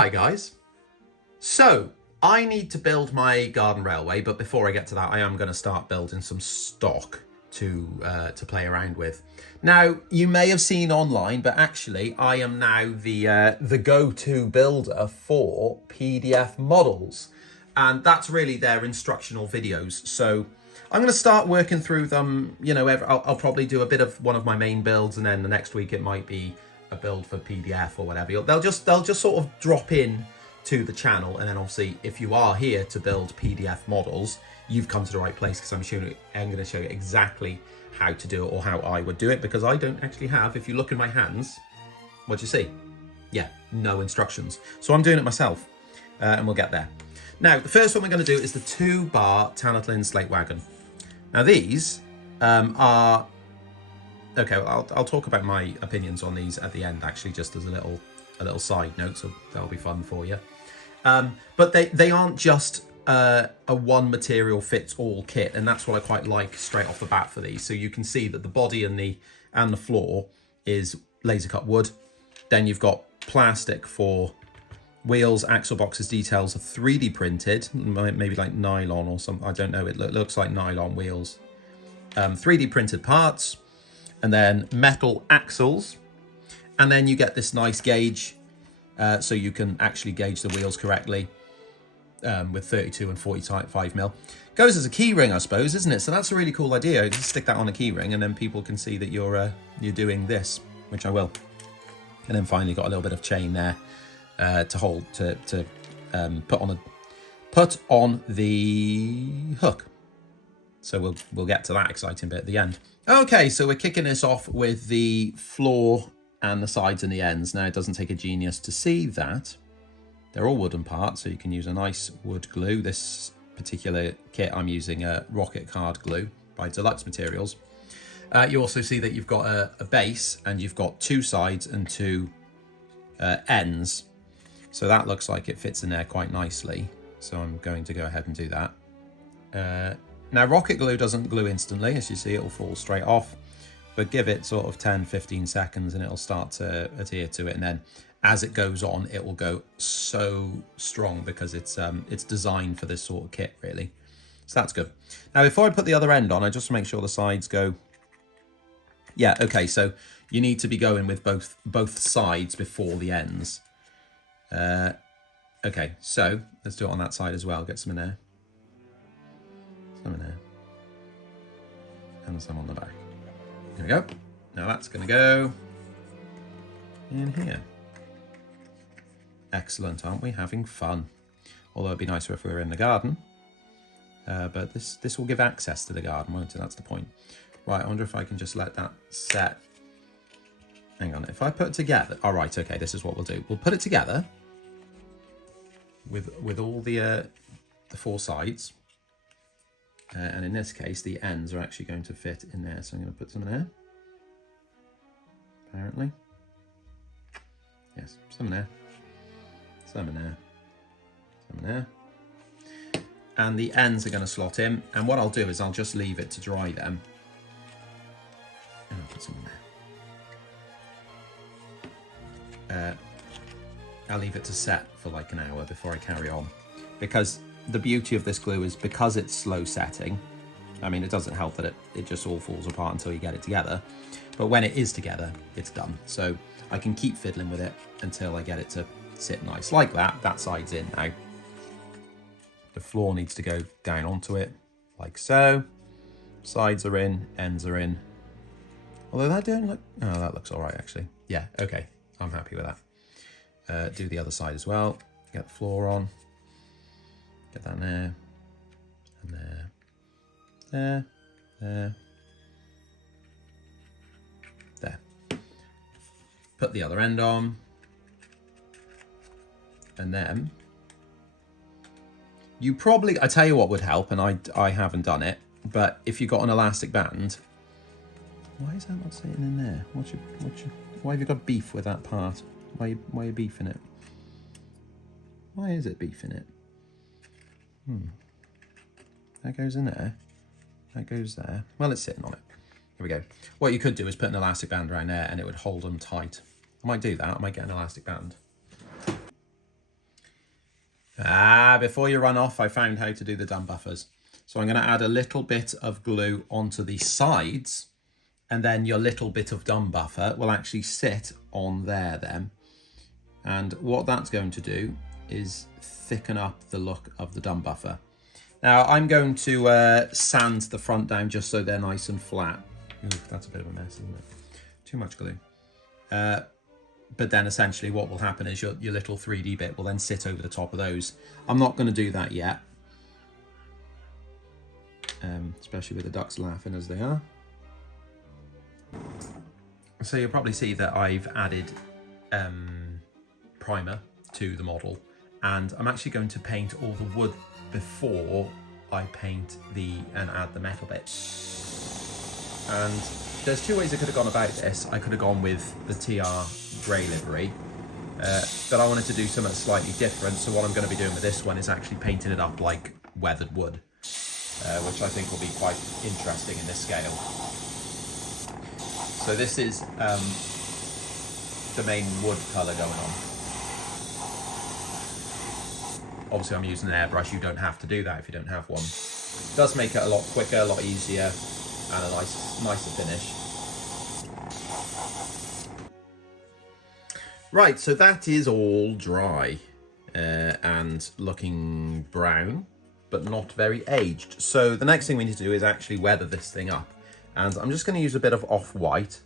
Hi guys. So I need to build my garden railway, but before I get to that, I am going to start building some stock to play around with. Now, you may have seen online, but actually I am now the go-to builder for PDF models, and that's really their instructional videos. So I'm going to start working through them. You know, I'll probably do a bit of one of my main builds, and then the next week it might be a build for PDF or whatever. They'll just sort of drop in to the channel, and then obviously if you are here to build PDF models, you've come to the right place, because I'm going to show you exactly how to do it, or how I would do it, because I don't actually have, if you look in my hands, what do you see? Yeah, no instructions. So I'm doing it myself, and we'll get there. Now, the first one we're going to do is the 2-bar Talyllyn Slate Wagon. Now these are, okay, I'll talk about my opinions on these at the end, actually, just as a little side note, so that'll be fun for you. But they aren't just a one material fits all kit, and that's what I quite like straight off the bat for these. So you can see that the body and the floor is laser cut wood. Then you've got plastic for wheels, axle boxes, details are 3D printed, maybe like nylon or something. I don't know. It looks like nylon wheels. 3D printed parts, and then metal axles. And then you get this nice gauge, so you can actually gauge the wheels correctly with 32 and 45 mil. Goes as a key ring, I suppose, isn't it? So that's a really cool idea. Just stick that on a key ring, and then people can see that you're doing this, which I will. And then finally got a little bit of chain there to hold to put on the hook. So we'll get to that exciting bit at the end. Okay, so we're kicking this off with the floor and the sides and the ends. Now, it doesn't take a genius to see that they're all wooden parts, so you can use a nice wood glue. This particular kit, I'm using a rocket card glue by Deluxe Materials. You also see that you've got a base, and you've got 2 sides and 2 ends. So that looks like it fits in there quite nicely. So I'm going to go ahead and do that. Now, rocket glue doesn't glue instantly. As you see, it will fall straight off. But give it sort of 10-15 seconds and it'll start to adhere to it, and then as it goes on, it will go so strong, because it's designed for this sort of kit, really. So that's good. Now, before I put the other end on, I just make sure the sides go. Yeah, okay, so you need to be going with both sides before the ends. Okay, so let's do it on that side as well. Get some in there, some in there, and some on the back. There we go. Now that's going to go in here. Excellent, aren't we? Having fun. Although it'd be nicer if we were in the garden. But this will give access to the garden, won't it? That's the point. Right, I wonder if I can just let that set. Hang on, if I put it together. All right, okay, this is what we'll do. We'll put it together with all the 4 sides. And in this case, the ends are actually going to fit in there. So I'm going to put some in there. Apparently. Yes, some in there. Some in there. Some in there. And the ends are going to slot in. And what I'll do is I'll just leave it to dry them. And I'll put some in there. I'll leave it to set for like an hour before I carry on. Because the beauty of this glue is, because it's slow setting, I mean, it doesn't help that it just all falls apart until you get it together. But when it is together, it's done. So I can keep fiddling with it until I get it to sit nice. Like that. That side's in now. The floor needs to go down onto it, like so. Sides are in, ends are in. Although that don't look... Oh, that looks all right, actually. Yeah, okay. I'm happy with that. Do the other side as well. Get the floor on. Get that there, and there, there. Put the other end on, and then you probably, I tell you what would help, and I haven't done it, but if you got an elastic band, why is that not sitting in there? Why have you got beef with that part? Why are you beefing it? Why is it beefing it? That goes in there. That goes there. Well, it's sitting on it. Here we go. What you could do is put an elastic band around there, and it would hold them tight. I might do that. I might get an elastic band. Before you run off, I found how to do the dumb buffers. So I'm going to add a little bit of glue onto the sides, and then your little bit of dumb buffer will actually sit on there then. And what that's going to do is thicken up the look of the dumb buffer. Now I'm going to sand the front down just so they're nice and flat. Ooh, that's a bit of a mess, isn't it? Too much glue. But then essentially what will happen is your little 3D bit will then sit over the top of those. I'm not going to do that yet. Especially with the ducks laughing as they are. So you'll probably see that I've added primer to the model, and I'm actually going to paint all the wood before I paint and add the metal bit. And there's two ways I could have gone about this. I could have gone with the TR grey livery, but I wanted to do something slightly different. So what I'm going to be doing with this one is actually painting it up like weathered wood. Which I think will be quite interesting in this scale. So this is the main wood colour going on. Obviously I'm using an airbrush, you don't have to do that if you don't have one. It does make it a lot quicker, a lot easier, and a nicer finish. Right, so that is all dry and looking brown, but not very aged. So the next thing we need to do is actually weather this thing up. And I'm just going to use a bit of off-white.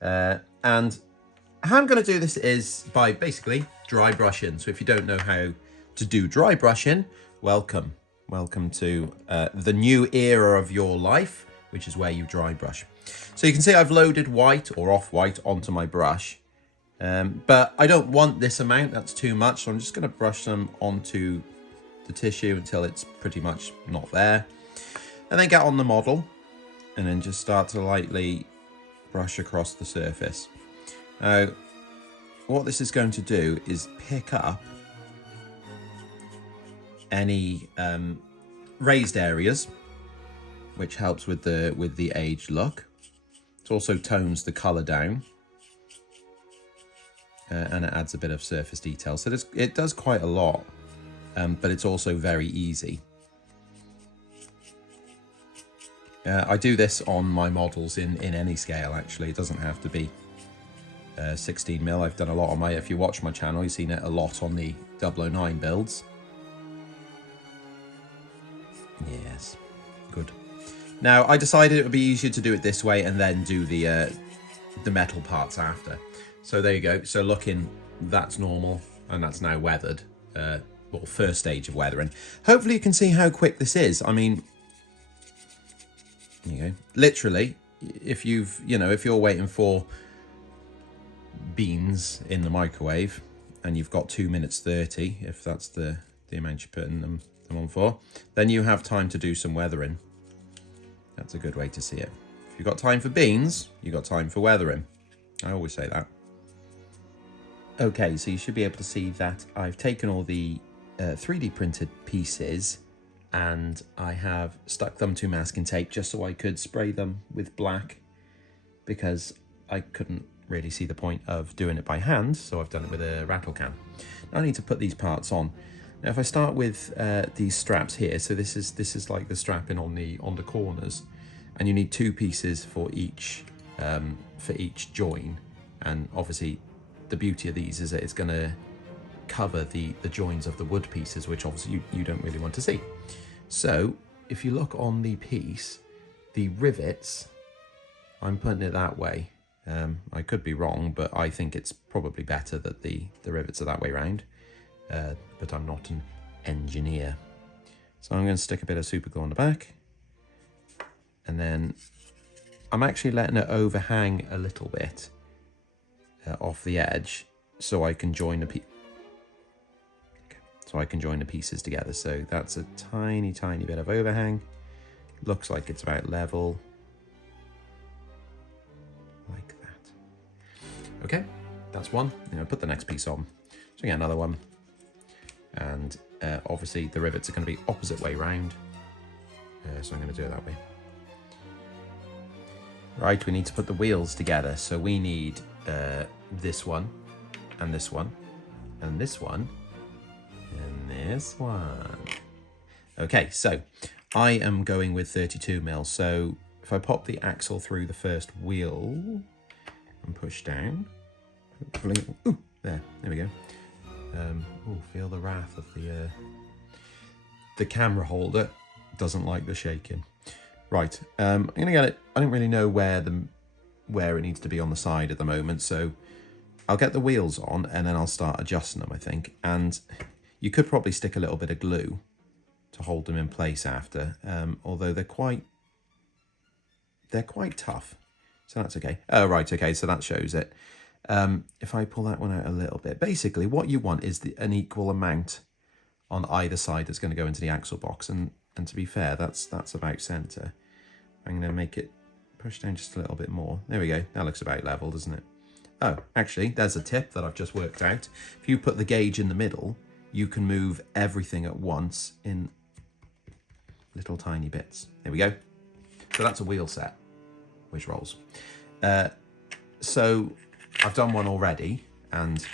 And how I'm going to do this is by basically dry brushing. So if you don't know how to do dry brushing, welcome. Welcome to the new era of your life, which is where you dry brush. So you can see I've loaded white or off-white onto my brush. But I don't want this amount, that's too much. So I'm just going to brush them onto the tissue until it's pretty much not there, and then get on the model and then just start to lightly brush across the surface. Now what this is going to do is pick up any raised areas, which helps with the aged look. It also tones the color down, and it adds a bit of surface detail, so it does quite a lot. But it's also very easy. I do this on my models in any scale, actually. It doesn't have to be 16mm. I've done a lot on if you watch my channel, you've seen it a lot on the 009 builds. Yes, good. Now, I decided it would be easier to do it this way and then do the metal parts after. So there you go. So looking, that's normal, and that's now weathered. Well, first stage of weathering. Hopefully you can see how quick this is. I mean, you know, literally, if you're waiting for beans in the microwave and you've got 2 minutes 30, if that's the amount you're putting them on for, then you have time to do some weathering. That's a good way to see it. If you've got time for beans, you've got time for weathering. I always say that. Okay, so you should be able to see that I've taken all the 3D printed pieces and I have stuck them to masking tape just so I could spray them with black, because I couldn't really see the point of doing it by hand, so I've done it with a rattle can. Now I need to put these parts on. Now if I start with these straps here, so this is like the strapping on the corners, and you need 2 pieces for each join, and obviously the beauty of these is that it's going to cover the joins of the wood pieces, which obviously you don't really want to see. So if you look on the piece, the rivets, I'm putting it that way. I could be wrong, but I think it's probably better that the rivets are that way round, but I'm not an engineer. So I'm going to stick a bit of super glue on the back, and then I'm actually letting it overhang a little bit off the edge, so I can join the pieces together. So that's a tiny bit of overhang. Looks like it's about level, like that. Okay, that's one. Now put the next piece on. So again, another one, and obviously the rivets are going to be opposite way round, so I'm going to do it that way. Right, we need to put the wheels together, so we need this one, and this one, and this one, and this one. Okay, so I am going with 32 mil. So if I pop the axle through the first wheel and push down, hopefully, ooh, there we go. Feel the wrath of the camera holder. Doesn't like the shaking. Right, I'm gonna get it. I don't really know where it needs to be on the side at the moment, so I'll get the wheels on and then I'll start adjusting them, I think. And you could probably stick a little bit of glue to hold them in place after, although they're quite tough, so that's okay. Oh, right, okay, so that shows it. If I pull that one out a little bit, basically what you want is an equal amount on either side that's going to go into the axle box, and to be fair, that's about center. I'm going to make it push down just a little bit more. There we go. That looks about level, doesn't it? Oh, actually, there's a tip that I've just worked out. If you put the gauge in the middle, you can move everything at once in little tiny bits. There we go. So that's a wheel set, which rolls. So I've done one already, and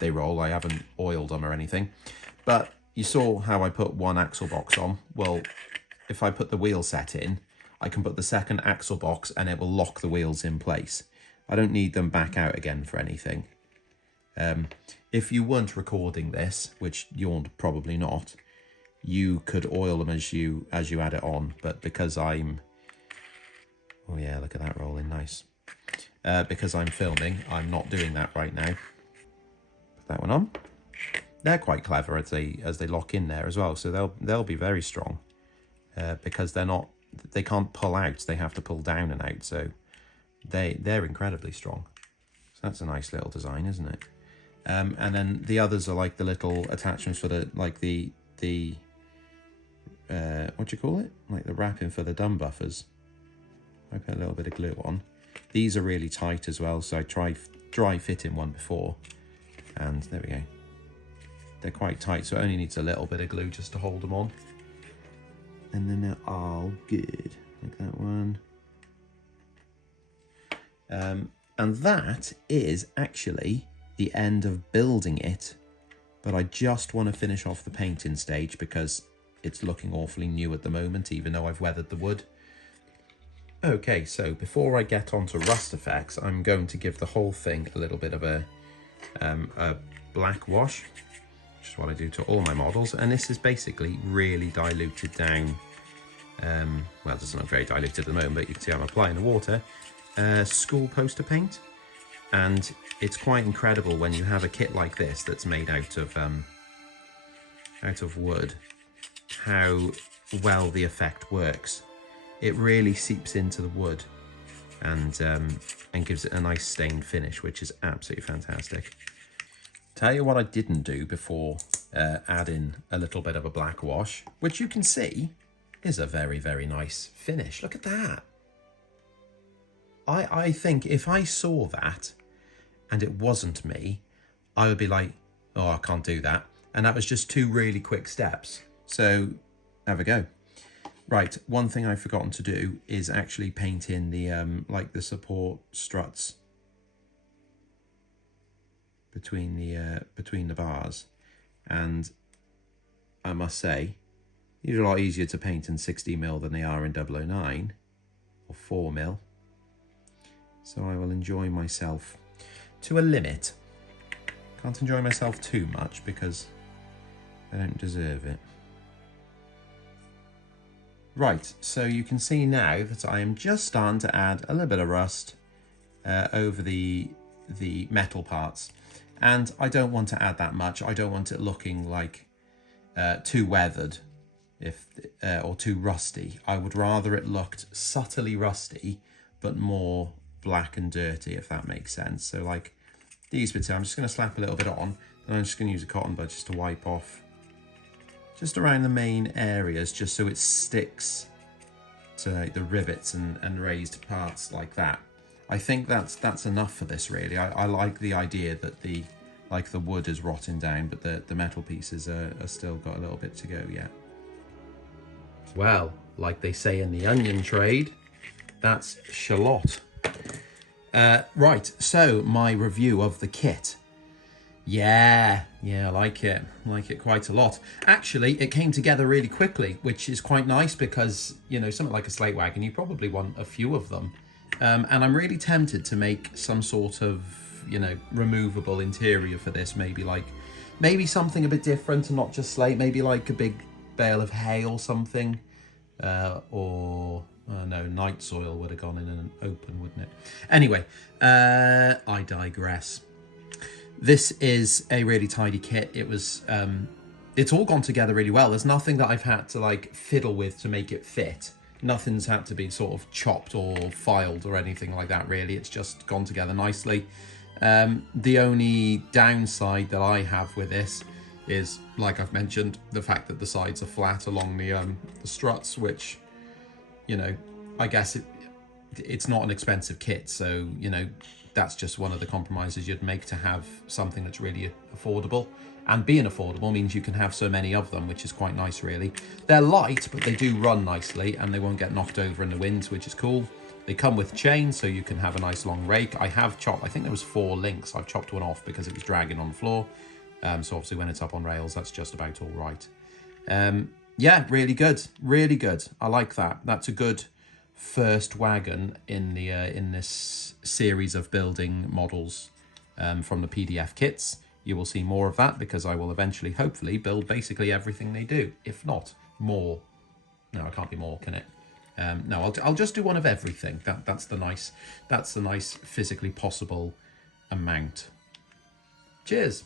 they roll. I haven't oiled them or anything. But you saw how I put one axle box on. Well, if I put the wheel set in, I can put the second axle box and it will lock the wheels in place. I don't need them back out again for anything. If you weren't recording this, which you're probably not, you could oil them as you add it on. But because I'm... Oh yeah, look at that rolling, nice. Because I'm filming, I'm not doing that right now. Put that one on. They're quite clever as they lock in there as well, so they'll be very strong because they can't pull out, they have to pull down and out, so they're incredibly strong. So that's a nice little design, isn't it? And then the others are like the little attachments for the what do you call it? Like the wrapping for the dumb buffers. I put a little bit of glue on. These are really tight as well, so I tried dry fitting one before, and there we go. They're quite tight, so it only needs a little bit of glue just to hold them on. And then they're all good, like that one. And that is actually the end of building it, but I just want to finish off the painting stage because it's looking awfully new at the moment, even though I've weathered the wood. Okay, so before I get on to rust effects, I'm going to give the whole thing a little bit of a black wash, which is what I do to all my models, and this is basically really diluted down. Well, it doesn't look very diluted at the moment, but you can see I'm applying the water. School poster paint, and it's quite incredible when you have a kit like this that's made out of wood, how well the effect works. It really seeps into the wood and gives it a nice stained finish, which is absolutely fantastic. Tell you what I didn't do before adding a little bit of a black wash, which you can see is a very, very nice finish. Look at that. I think if I saw that and it wasn't me, I would be like, oh, I can't do that. And that was just 2 really quick steps. So have a go. Right, one thing I've forgotten to do is actually paint in the like the support struts between the bars, and I must say these are a lot easier to paint in 60mm than they are in 009 or 4mm. So I will enjoy myself to a limit. Can't enjoy myself too much because I don't deserve it. Right, so you can see now that I am just starting to add a little bit of rust over the metal parts. And I don't want to add that much. I don't want it looking like too weathered or too rusty. I would rather it looked subtly rusty, but more black and dirty, if that makes sense. So like these bits here, I'm just going to slap a little bit on, and I'm just going to use a cotton bud just to wipe off just around the main areas, just so it sticks to the rivets and raised parts like that. I think that's enough for this, really. I like the idea that the wood is rotting down, but the metal pieces are still got a little bit to go yet. Well, like they say in the onion trade, that's shallot. Right, so my review of the kit. Yeah, Yeah, I like it. I like it quite a lot. Actually, it came together really quickly, which is quite nice because, you know, something like a slate wagon, you probably want a few of them. And I'm really tempted to make some sort of, you know, removable interior for this. Maybe something a bit different and not just slate. Maybe like a big bale of hay or something. No, night soil would have gone in an open, wouldn't it? Anyway, I digress. This is a really tidy kit. It's all gone together really well. There's nothing that I've had to like fiddle with to make it fit. Nothing's had to be sort of chopped or filed or anything like that, really. It's just gone together nicely. The only downside that I have with this is, like I've mentioned, the fact that the sides are flat along the struts, which, you know, I guess it's not an expensive kit, so, you know, that's just one of the compromises you'd make to have something that's really affordable. And being affordable means you can have so many of them, which is quite nice, really. They're light, but they do run nicely, and they won't get knocked over in the wind, which is cool. They come with chains, so you can have a nice long rake. I have chopped, I think there was 4 links. I've chopped one off because it was dragging on the floor. So obviously when it's up on rails, that's just about all right. Yeah, really good. Really good. I like that. That's a good first wagon in the in this series of building models from the PDF kits. You will see more of that because I will eventually, hopefully, build basically everything they do, if not more. No, it can't be more, can it? No, I'll just do one of everything. That's the nice physically possible amount. Cheers.